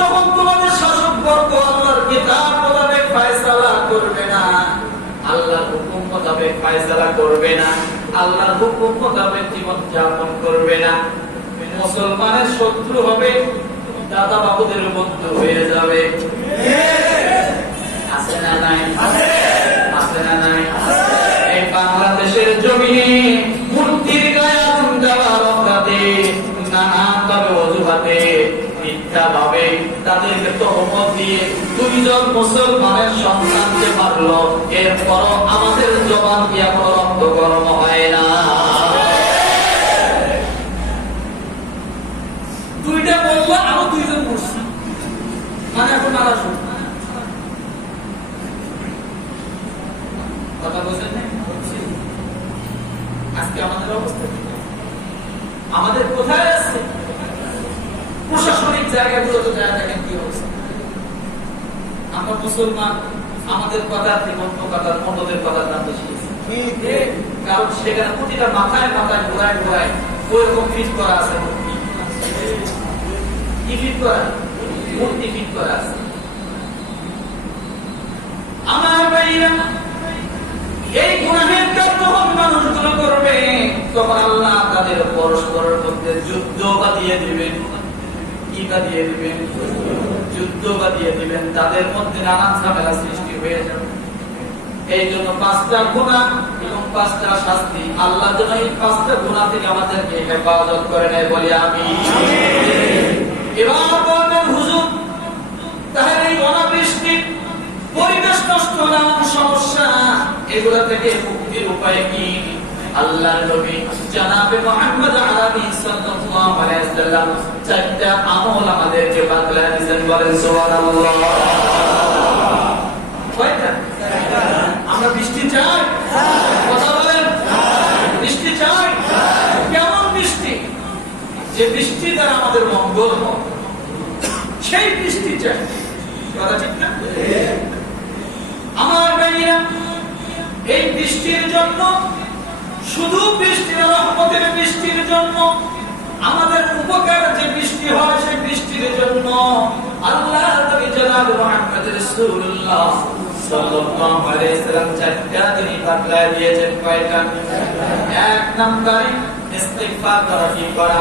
যখন তোমাদের শাসক বর্গ আল্লাহর কিতাব মোতাবেক ফয়সালা করবে না, আল্লাহর হুকুম মোতাবেক ফয়সালা করবে না, আল্লাহর হুকুম মোতাবেক জীবন যাপন করবে না, মুসলমানের শত্রু হবে, দাদা বাবুদের বন্ধু হয়ে যাবে। আছে না নাই? আছে না নাই? এই বাংলাদেশের জমিনে মূর্তির গায়ে আগুন দেওয়ার অপরাধে নানাভাবে অজুহাতে মিথ্যাভাবে তাদেরকে তহমত দিয়ে দুইজন মুসলমানের সন্তানকে মারল, এরপরও আমাদের জবান দিয়ে কোনো রক্ত গরম হয় না। দুইটা বললো আরো দুইজন মরছে, মানে এখন নারাজ কথা বলছেন না? আজকে আমাদের অবস্থা আমাদের কোথায় আছে? প্রশাসনিক জায়গাগুলোতে যায় দেখেন কি অবস্থা। আমরা মুসলমান, আমাদের কথা অন্যদের কথার দাম বেশি, কারণ সেখানে প্রতিটা মাথায় মাথায় ঘোরায় ঘোরায় ওইরকম ফিট করা আছে, কি ফিট করা? মূর্তি ফিট করা আছে। আমার ভাইরা, এই গুনাহের কাজ যখন মানুষগুলো করবে তখন আল্লাহ তাদের পরস্পরের মধ্যে যুদ্ধ বাঁধিয়ে দিবেন। কি বাঁধিয়ে দিবেন? যুদ্ধ বাঁধিয়ে দিবেন। তাদের মধ্যে নানান ঝামেলা সৃষ্টি হয়ে যাবে। এই জন্য 5টা গুনাহ এবং 5টা শাস্তি, আল্লাহ যেন এই 5টা গুনাহ থেকে আমাদেরকে হেফাজত করে নেয়, বলি আমিন। এবার বলবেন হুজুর, তাহলে এই অনাবৃষ্টি, পরিবেশ নষ্ট, নানান সমস্যা, এগুলা থেকে মুক্তির উপায় কি? আল্লাহর নবী জনাবে মুহাম্মদ আরবি সাল্লাল্লাহু আলাইহি ওয়াসাল্লাম 4টা আমল আমাদেরকে বাতলা দিয়েছেন, বলেন সুবহানাল্লাহ। কয়টা? আমরা বৃষ্টি চাই, কথা বলেন, বৃষ্টি চাই। কেমন বৃষ্টি? যে বৃষ্টি দ্বারা আমাদের মঙ্গল হয়, সেই বৃষ্টি চাই। কথা ঠিক না? আমার ভাইরা, এই বৃষ্টির জন্য, শুধু বৃষ্টির রহমতের বৃষ্টির জন্য, আমাদের উপকার যে বৃষ্টি হয় সেই বৃষ্টির জন্য আল্লাহ নবী জনাব মুহাম্মদ রাসূলুল্লাহ সাল্লাল্লাহু আলাইহি ওয়াসাল্লাম 4টা তিনি বাতলা দিয়েছেন। কয়টা? 1 নম্বরে ইস্তিগফার করা। কি করা?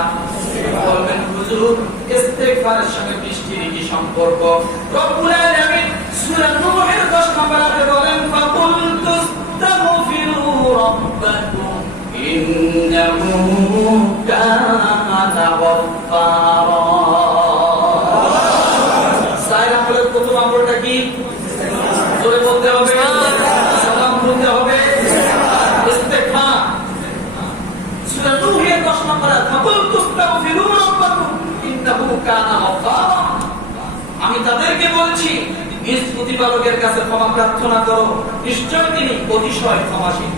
বলবেন হুজুর, ইস্তিগফারের সঙ্গে বৃষ্টির কি সম্পর্ক? রব্বুল আলামিন সূরা নূহের 10 নম্বর আয়াতে বলেন, ফাকুল তুস্তাগফিরু রাব্বাকুম ইন্নাহু কানা গফফারা। সালাম বলে প্রথম আমলটা কি? জোরে বলতে হবে, সালাম বলতে হবে, ইস্তিগফার। সূরা নূহের 10 নম্বর আয়াত, ফাকুল তুস্তাগফিরু রাব্বাকুম ইন্নাহু কানা গফফারা। আমি তাদেরকে বলছি, নিজ প্রতিপালকের কাছে ক্ষমা প্রার্থনা করো, নিশ্চয় তিনি অতিশয় ক্ষমাশীল।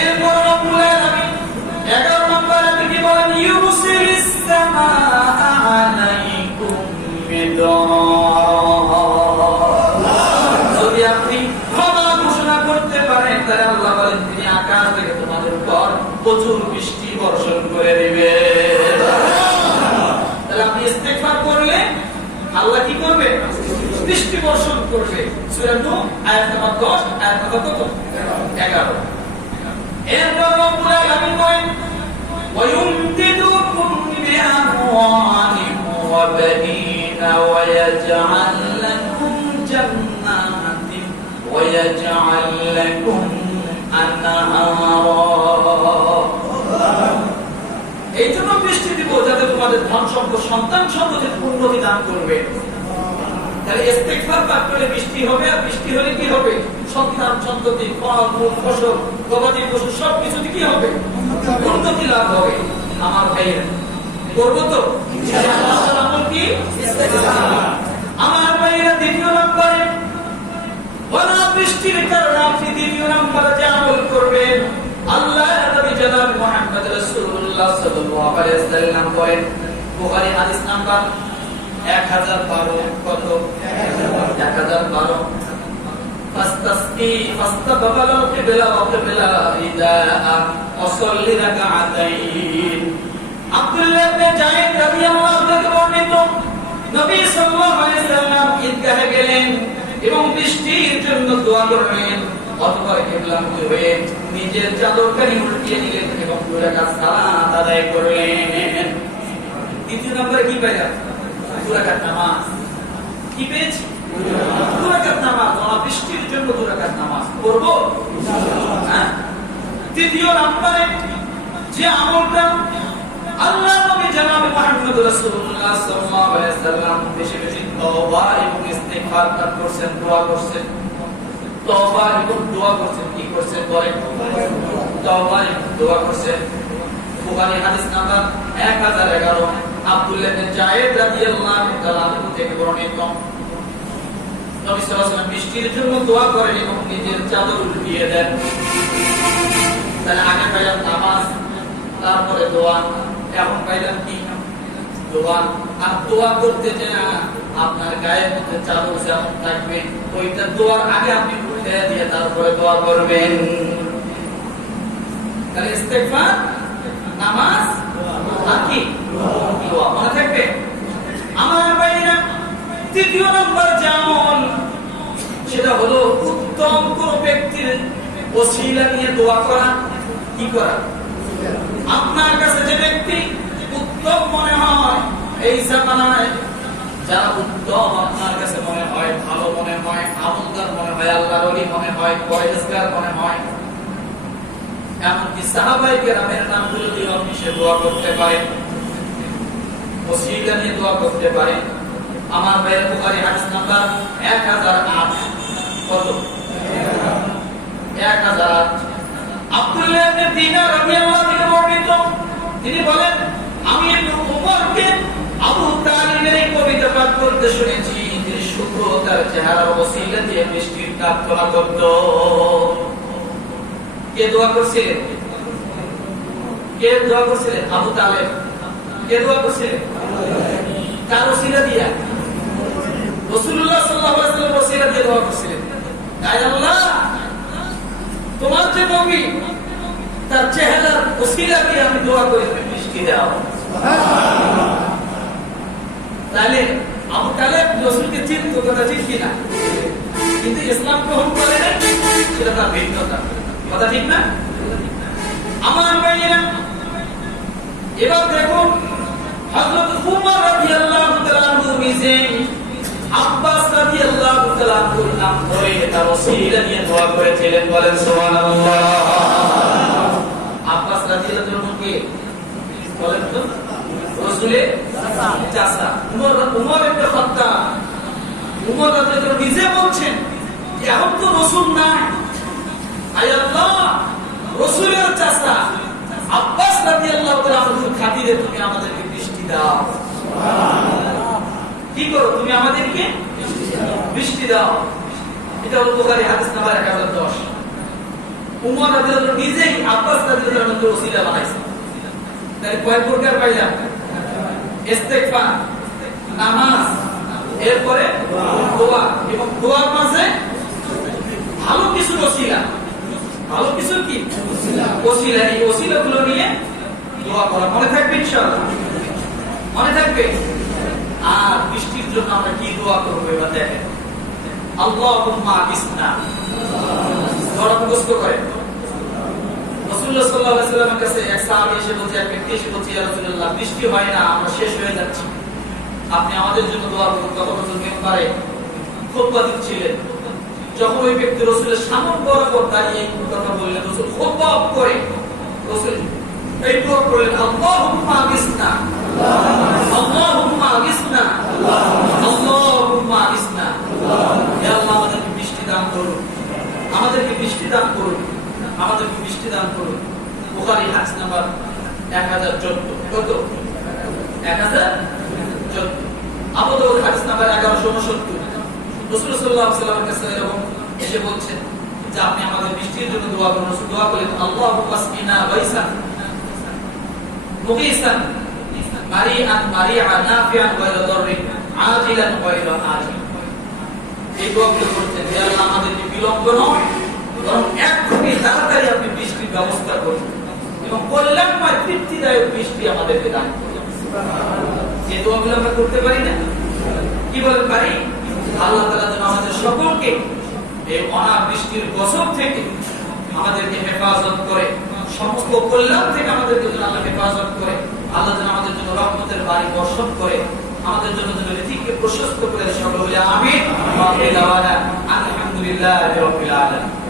এরপর রব্বুল আলামিন 11 নম্বর আয়াতে কি বলেন? ইউসিরিস সামাআ আলাইকুম মিদরারা। যদি আপনি ক্ষমা ঘোষণা করতে পারেন তাহলে আল্লাহ বলেন তিনি আকাশ থেকে তোমাদের উপর প্রচুর বৃষ্টি বর্ষণ করে দিবেন। তাহলে আপনি ইস্তিগফার করলে আল্লাহ কি করবে? বৃষ্টি বর্ষণ করবে। সূরা নূহ আয়াত নম্বর 10, আয়াত নম্বর কত? 11। এরপর রব্বুল আলামিন বলেন, ওয়ায়ুমদিদুকুম বিআমওয়ালিন ওয়া বানিনা ওয়া ইয়াজআল লাকুম জান্নাতিন ওয়া ইয়াজআল লাকুম আনহারা। এই জন্য বৃষ্টি দিব যাতে তোমাদের ধন সম্পদ, সন্তান সন্ততির উন্নতি দান করবে। তাহলে ইস্তিগফার পাঠ করলে বৃষ্টি হবে, আর বৃষ্টি হলে কি হবে? সন্তান সন্ততি, ফল মূল, ফসল, গবাদি পশু সবকিছুতে কি হবে? উন্নতি লাভ হবে। আমার ভাইয়েরা, করবো তো ইনশাআল্লাহ। আমল কি? ইস্তিগফার। আমার ভাইয়েরা, দ্বিতীয় নম্বরে ওয়ালা বৃষ্টির কারণে আপনি দ্বিতীয় নম্বরে যে আমল করবেন, আল্লাহ নবী জনাব মুহাম্মদ রাসূলুল্লাহ সাল্লাল্লাহু আলাইহি ওয়াসাল্লাম বলেন, বুখারী হাদিস নাম্বার 1012। কত? 1012। ফাস্তাসকি ফাস্তাকবালাল কিবলা ওয়া কিবলা ইদাআ ওয়া সাল্লি রাকাআতাইন। আব্দুল্লাহ ইবনে যায়েদ রাদিয়াল্লাহু আনহু বর্ণিত, নবী সাল্লাল্লাহু আলাইহি সাল্লাম ঈদগাহে গেলেন এবং বৃষ্টির জন্য দোয়া করলেন। অতঃপর কিবলামুখী হয়ে নিজের চাদরখানি উল্টিয়ে নিলেন এবং 2 রাকাত সালাত আদায় করলেন। দ্বিতীয় নম্বরে কি পাইলাম? 2 রাকাত নামাজ। কি পেয়েছি? 2 রাকাত নামাজ। আমরা বৃষ্টির জন্য 2 রাকাত নামাজ পড়ব ইনশাআল্লাহ। তৃতীয় নম্বরে যে আমলটা আল্লাহ নবী জনাব মুহাম্মদ রাসূলুল্লাহ সাল্লাল্লাহু আলাইহি সাল্লাম বেশি বেশি তওবা এবং ইস্তিগফার করছেন, দোয়া করছেন। তওবা এবং দোয়া করছেন। কি করছেন? বলেন। তওবা এবং দোয়া করছেন। বুখারী হাদিস নাম্বার 1011 আব্দুল্লাহ ইবনে জায়েদ রাদিয়াল্লাহু তাআলা থেকে বর্ণিত। নবী সাল্লাল্লাহু আলাইহি ওয়াসাল্লাম বৃষ্টির জন্য দোয়া করেন এবং নিজের চাদর উল্টিয়ে দেন। তাহলে আগে পাইলাম নামাজ, তারপরে দোয়া, এখন পাইলাম কি? দোয়া। আর দোয়া করতে যে আপনার গায়ের মধ্যে চাদর যেমন থাকবে ওইটা দোয়ার আগে আপনি উঠে দিয়ে তারপরে দোয়া করবেন। তাহলে ইস্তেগফার, নামাজ আর কি? দোয়া। মনে থাকবে আমার ভাইরা? তৃতীয় নম্বর যেমন সেটা হলো উত্তম কোন ব্যক্তির ওসিলা নিয়ে দোয়া করা। কি করা? আপনার কাছে যে ব্যক্তি উত্তম মনে হয়, এই জামানায় যারা উত্তম আপনার কাছে মনে হয়, ভালো মনে হয়, আমলদার মনে হয়, আল্লাহর ওলি মনে হয়, পরহেজগার মনে হয়, এমনকি সাহাবায়ে কেরামের নামগুলো দিয়ে আপনি সে দোয়া করতে পারেন, ওসিলা নিয়ে দোয়া করতে পারেন। আমার ভাইয়ের বুখারী হাদিস নাম্বার 1008। কত? 1008। আব্দুল্লাহ ইবনে দিনার রাদিয়াল্লাহু থেকে বর্ণিত, তিনি বলেন আমি ইবনে উমরকে আবু তালিবের এই কবিতা পাঠ করতে শুনেছি। তিনি শুকর তার চেহারার ওসিলা দিয়ে বৃষ্টির প্রার্থনা করত। কে দোয়া করছিলেন? কে দোয়া করছিলেন? আবু তালেব। কে দোয়া করছিলেন? কার ওসিলা দিয়া? রাসূলুল্লাহ সাল্লাল্লাহু আলাইহি ওয়াসাল্লাম ওসিলা দিয়ে দোয়া করছিলেন। আয় আল্লাহ, তোমার যে নবী তার চেহারার ওসিলা দিয়ে আমি দোয়া করি, তুমি বৃষ্টি দাও। তাহলে আবু তালেব রাসূলকে চিনতো, কথা ঠিক কিনা? কিন্তু ইসলাম গ্রহণ করে না, সেটা তার ভিন্নতা। কথা ঠিক না? আমার ভাইয়েরা, এবার দেখুন হযরত উমর রাদিয়াল্লাহু তাআলা নিজে আব্বাস রাদিয়াল্লাহু তাআলা নাম ধরে তার ওসিলা নিয়ে দোয়া করেছিলেন। বলেন সুবহানাল্লাহ। আব্বাস রাদিয়াল্লাহু তাআলা কে? বলেন তো। রাসূলের চাচা উমর ইবনে খাত্তাব। উমর রাদিয়াল্লাহু তাআলা নিজে বলছেন যে এখন তো রাসূল নাই, আয় আল্লাহ, রাসূলের চাচা আব্বাস রাদিয়াল্লাহু তাআলা খাতিরে তুমি আমাদেরকে বৃষ্টি দাও। সুবহানাল্লাহ। কি করো? তুমি আমাদেরকে বৃষ্টি দাও। এটা হলো বুখারী হাদিস নাম্বার 1010। উমর রাদিয়াল্লাহু নিজেই আব্বাস রাদিয়াল্লাহু তাআলার ওসিলা বানাইছে। তাই কয় প্রকার পাইলাম? ইস্তেগফার, নামাজ, এরপরে দোয়া, এবং দোয়ার মাঝে ভালো কিছু ওসিলা। ভালো কিছু কি ওসিলা? এই ওসিলাগুলো নিয়ে দোয়া করা। মনে থাকবে ইনশাআল্লাহ? মনে থাকবে? আর বৃষ্টির জন্য আমরা কি দোয়া করবো এবার দেখেন। আল্লাহুম্মা বিসনা। দোয়া মুখস্থ করে। রাসূলুল্লাহ সাল্লাল্লাহু আলাইহি ওয়াসাল্লামের কাছে এক সাহাবী এসে বলছে, এক ব্যক্তি এসে বলছে, ইয়া রাসূলুল্লাহ, বৃষ্টি হয় না, আমরা শেষ হয়ে যাচ্ছি, আপনি আমাদের জন্য দোয়া করুন। তখন রাসূল মিম্বারে খুতবা দিচ্ছিলেন। যখন ওই ব্যক্তি রাসূলের সামনে বরাবর দাঁড়িয়ে কথা বললেন, রাসূল খুতবা করে রাসূল এই দোয়া করলেন, আল্লাহুম্মা বিসনা, আল্লাহুম্মা বিসনা, আল্লাহুম্মা বিসনা। হে আল্লাহ, আমাদেরকে বৃষ্টি দান করুন, আমাদেরকে বৃষ্টি দান করুন, আমাদেরকে বৃষ্টি দান করুন। বুখারী হাদিস নাম্বার 1014। কত? 1014। আবু দাউদ হাদিস নাম্বার 1169। রাসূল সাল্লাল্লাহু আলাইহি ওয়াসাল্লামের কাছে এরকম এসে বলছেন যে আপনি আমাদের বৃষ্টির জন্য দোয়া করুন। রাসূল দোয়া করলেন, আল্লাহুম্মা আসকিনা গায়সান মুগীসান মারিআন মারিআ নাফিআন গায়রা দাররিন আজিলান গায়রা আজিল। এই দোয়াগুলো করতেন, হে আল্লাহ, আমাদেরকে বিলম্ব নয় বরং এক্ষুনি তাড়াতাড়ি আপনি বৃষ্টির ব্যবস্থা করুন এবং কল্যাণময় তৃপ্তিদায়ক বৃষ্টি আমাদেরকে দান করুন। সুবহানাল্লাহ। এই দোয়াগুলো আমরা করতে পারি না? কি বলেন পারি? আল্লাহ তাআলা যেন আমাদের সকলকে এই অনাবৃষ্টির গজব থেকে আমাদেরকে হেফাজত করে, সমস্ত কল্যাণ থেকে আমাদেরকে যেন আল্লাহ হেফাজত করে, আল্লাহ যেন আমাদের জন্য রহমতের বাড়ি বর্ষণ করে, আমাদের জন্য যেন রিজিককে প্রশস্ত করে। সকলে আমিন। আলহামদুলিল্লাহি রাব্বিল আলামিন।